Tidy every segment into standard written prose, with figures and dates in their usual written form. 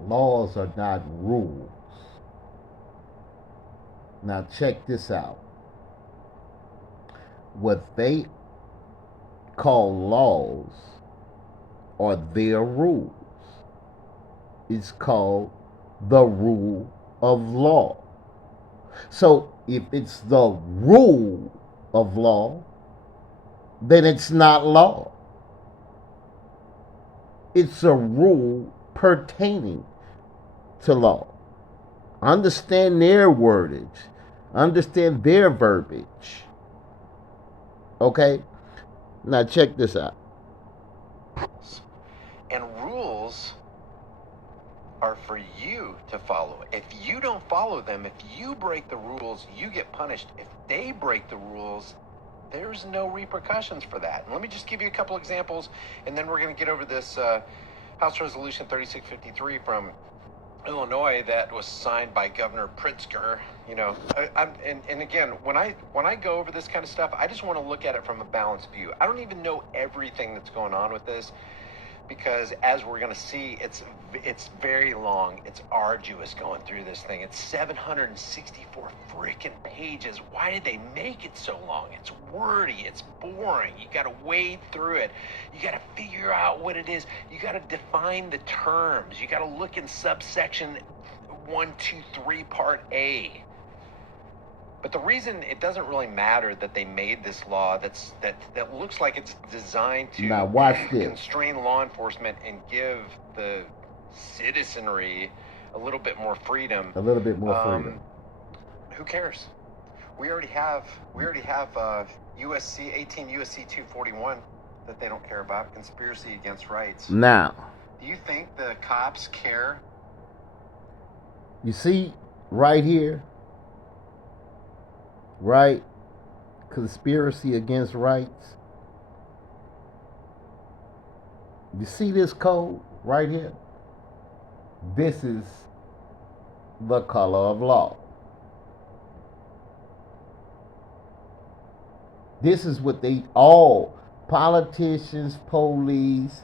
Laws are not rules. Now, check this out. What they call laws are their rules. It's called the rule of law. So, if it's the rule of law, then it's not law. It's a rule pertaining to law. Understand their wordage, understand their verbiage. Okay? Now, check this out. And rules are for you to follow. If you don't follow them, if you break the rules, you get punished. If they break the rules, there's no repercussions for that. And let me just give you a couple examples, and then we're going to get over this House Resolution 3653 from Illinois that was signed by Governor Pritzker. You know, and again, when I go over this kind of stuff, I just want to look at it from a balanced view. I don't even know everything that's going on with this, because as we're going to see, it's very long. It's arduous going through this thing. It's 764 freaking pages. Why did they make it so long? It's wordy. It's boring. You got to wade through it. You got to figure out what it is. You got to define the terms. You got to look in subsection 1, 2, 3, part A. But the reason it doesn't really matter that they made this law that looks like it's designed to Now, watch this. constrain law enforcement and give the citizenry a little bit more freedom. A little bit more freedom. Who cares? We already have USC 18 USC 241 that they don't care about, conspiracy against rights. Now, Do you think the cops care? you see right here, right? Conspiracy against rights. You see this code right here? This is the color of law. This is what all politicians, police,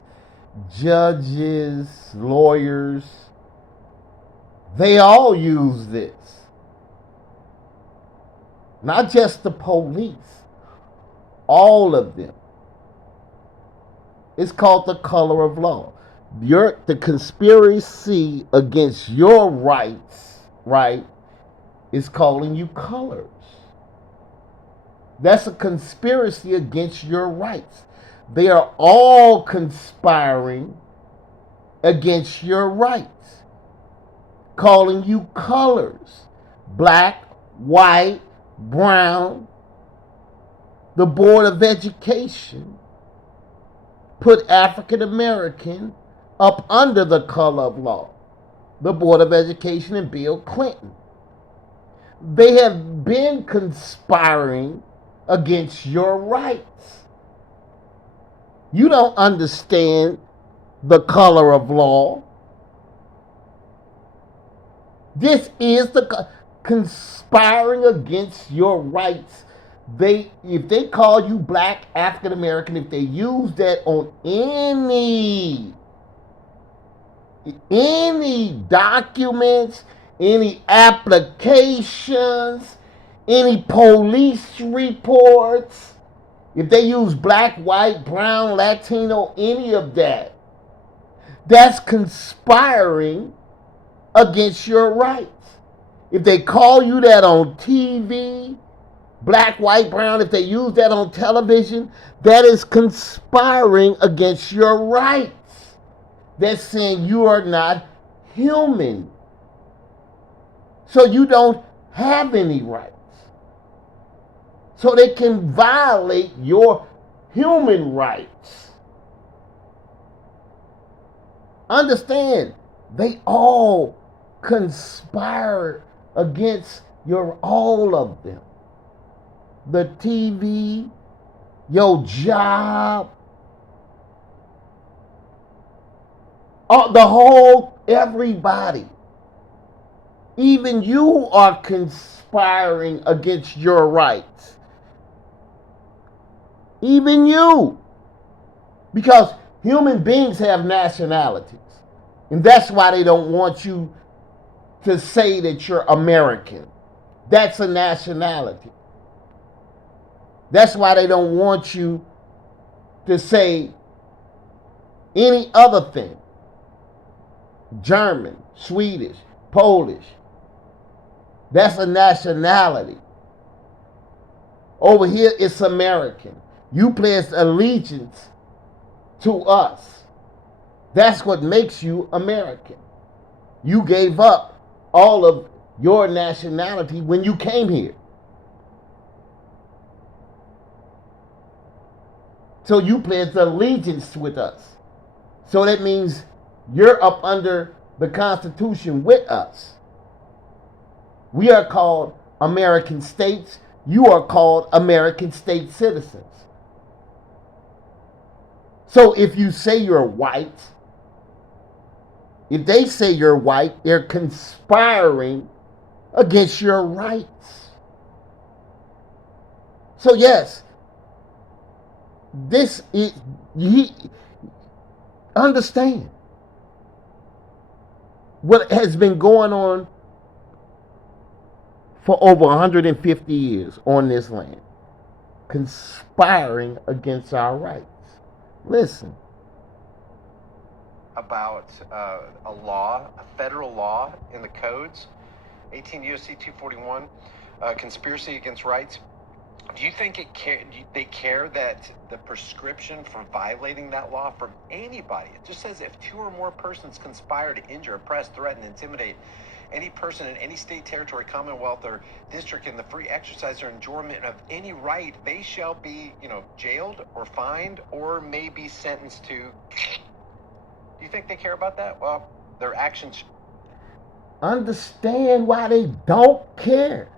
judges, lawyers, they all use this. Not just the police, all of them. It's called the color of law. The conspiracy against your rights, right, is calling you colors. That's a conspiracy against your rights. They are all conspiring against your rights, calling you colors. Black, white, brown. The Board of Education put African American up under the color of law. The Board of Education and Bill Clinton. They have been conspiring against your rights. You don't understand the color of law. This is the conspiring against your rights. If they call you black, African American, if they use that on any documents, any applications, any police reports, if they use black, white, brown, Latino, any of that, that's conspiring against your rights. If they call you that on TV, black, white, brown, if they use that on television, that is conspiring against your rights. That's saying you are not human. So you don't have any rights. So they can violate your human rights. Understand, they all conspire against all of them. The TV, your job, everybody. Even you are conspiring against your rights. Even you. Because human beings have nationalities. And that's why they don't want you to say that you're American. That's a nationality. That's why they don't want you to say any other thing. German, Swedish, Polish. That's a nationality. Over here, it's American. You pledge allegiance to us. That's what makes you American. You gave up all of your nationality when you came here. So you pledge allegiance with us. So that means you're up under the Constitution with us. We are called American states. You are called American state citizens. So if you say you're white, if they say you're white, they're conspiring against your rights. So yes, this is, understand what has been going on for over 150 years on this land, conspiring against our rights. Listen. About a law, a federal law in the codes, 18 U.S.C. 241, conspiracy against rights. Do you think they care that the prescription for violating that law from anybody? It just says if two or more persons conspire to injure, oppress, threaten, intimidate any person in any state, territory, commonwealth, or district in the free exercise or enjoyment of any right, they shall be, jailed or fined or may be sentenced to. Do you think they care about that? Well, their actions. Understand why they don't care.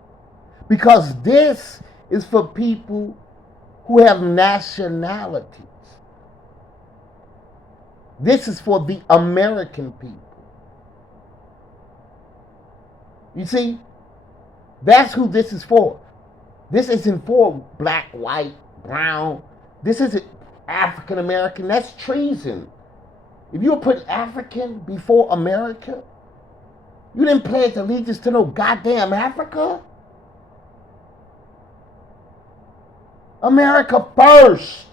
Because this is for people who have nationalities. This is for the American people. You see, that's who this is for. This isn't for black, white, brown. This isn't African American. That's treason. If you put African before America, you didn't pledge allegiance to no goddamn Africa. America first.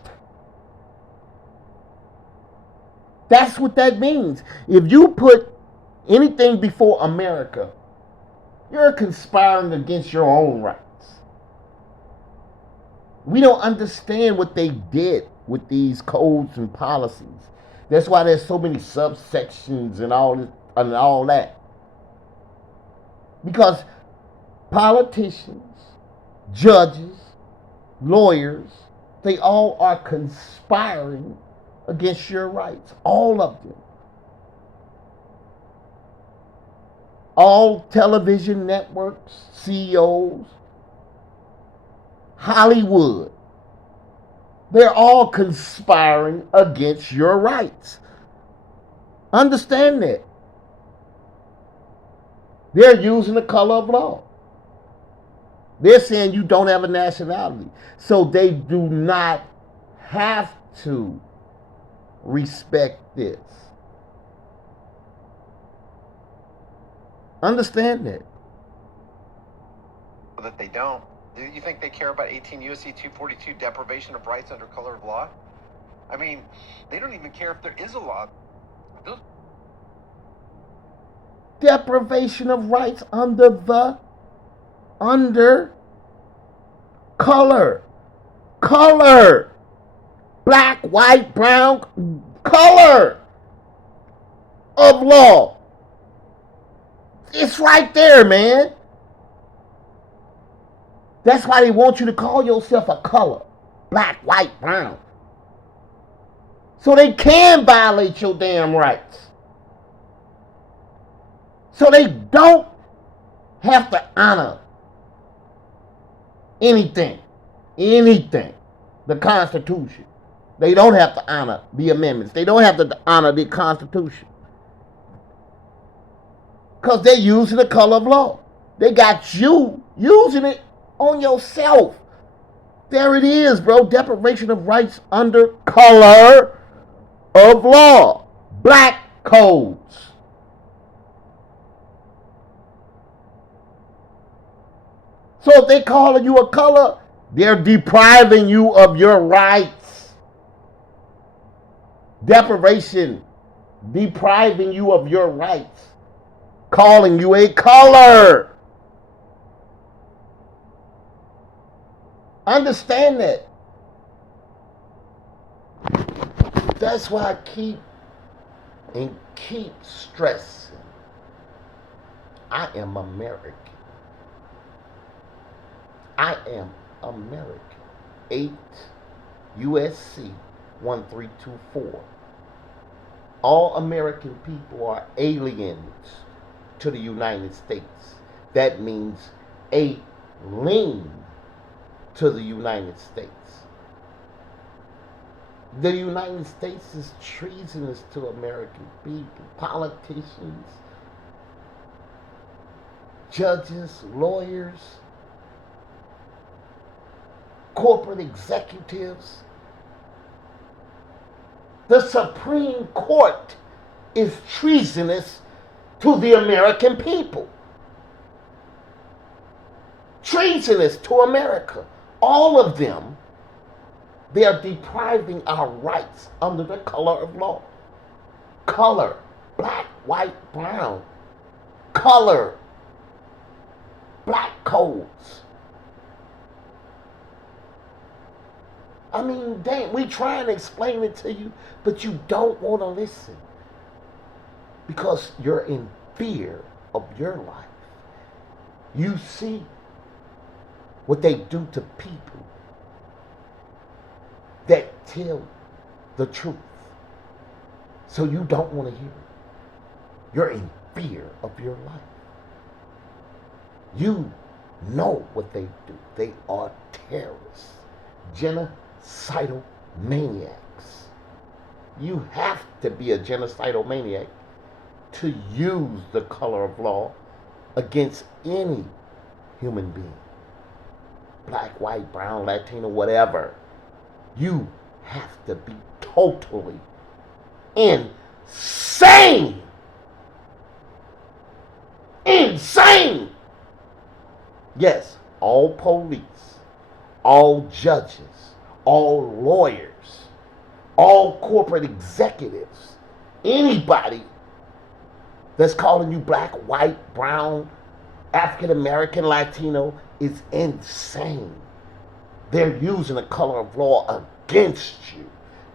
That's what that means. If you put anything before America, you're conspiring against your own rights. We don't understand what they did with these codes and policies. That's why there's so many subsections and all that. Because politicians, judges, lawyers, they all are conspiring against your rights. All of them. All television networks, CEOs, Hollywood, they're all conspiring against your rights. Understand that. They're using the color of law. They're saying you don't have a nationality. So they do not have to respect this. Understand that. That they don't. Do you think they care about 18 U.S.C. 242, deprivation of rights under color of law? I mean, they don't even care if there is a law. Deprivation of rights under color. Color. Black, white, brown, color of law. It's right there, man. That's why they want you to call yourself a color. Black, white, brown. So they can violate your damn rights. So they don't have to honor anything. The Constitution. They don't have to honor the amendments. They don't have to honor the Constitution. Because they're using the color of law. They got you using it on yourself. There it is, bro. Deprivation of rights under color of law. Black codes. So if they calling you a color, they're depriving you of your rights. Deprivation, depriving you of your rights. Calling you a color. Understand that. That's why I keep stressing. I am American. I am American. 8 U.S.C. 1324. All American people are aliens to the United States. That means alien to the United States. The United States is treasonous to American people, politicians, judges, lawyers, corporate executives. The Supreme Court is treasonous to the American people. Treasonous to America. All of them. They are depriving our rights under the color of law. Color. Black, white, brown. Color. Black codes. I mean, damn, we try and explain it to you, but you don't want to listen. Because you're in fear of your life. You see what they do to people that tell the truth. So you don't want to hear it. You're in fear of your life. You know what they do. They are terrorists, genocidal maniacs. You have to be a genocidal maniac to use the color of law against any human being. Black, white, brown, Latino, whatever. You have to be totally insane. Insane. Yes, all police, all judges, all lawyers, all corporate executives, anybody that's calling you black, white, brown, African American, Latino is insane. They're using the color of law against you.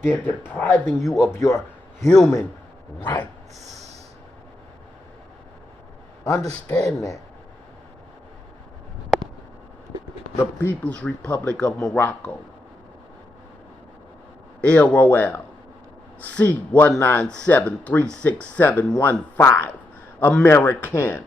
They're depriving you of your human rights. Understand that. The People's Republic of Morocco, El Royal, C197367115, American.